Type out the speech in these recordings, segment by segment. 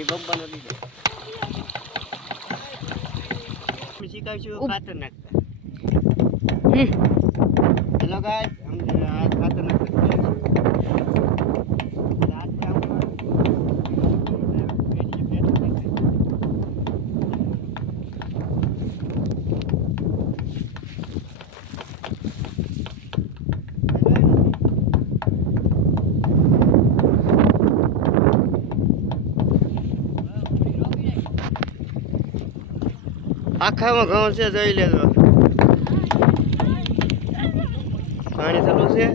ઘડી બમ્પાનો લીધો શીખાવશું ખાતર નાખતા હેલો ગાઈસ અમને આ ખાતર નાખતા આખામાં ઘઉં છે જોઈ લેજો પાણી ચાલુ છે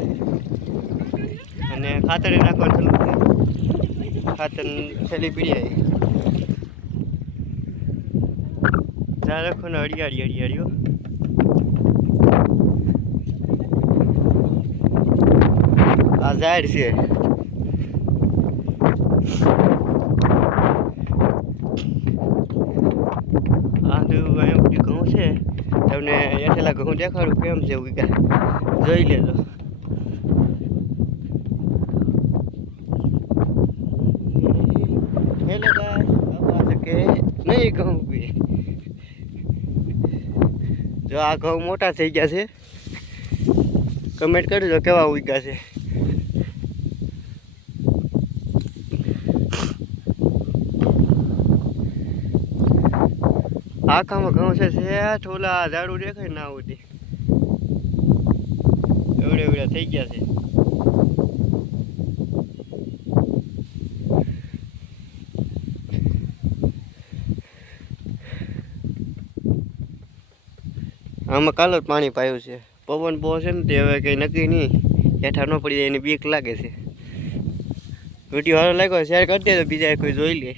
અને ખાતર નાખવાનું ચાલુ છે ખાતર થેલી પીડી આવી રાખો ને હરિયાળીઓ આ ઝાડ છે ઘઉં છે તમને એઠેલા ઘઉં દેખાડું કેમ છે જોઈ લેજો હેલો ગાઈસ કે નહીં ઘઉં જો આ ઘઉં મોટા થઈ ગયા છે કમેન્ટ કરજો કેવા ઉગ્યા છે આખામાં ઘઉં છે શેઠ ઓલા ઝાડું દેખાય ના ઉડી એવડે થઈ ગયા છે આમાં કાલ જ પાણી પાયું છે પવન બહુ છે ને તે હવે કંઈ નક્કી નહીં હેઠા ન પડી જાય એની બીક લાગે છે વિડીયો સારો લાગ્યો શેર કરી દેજો બીજા કોઈ જોઈ લે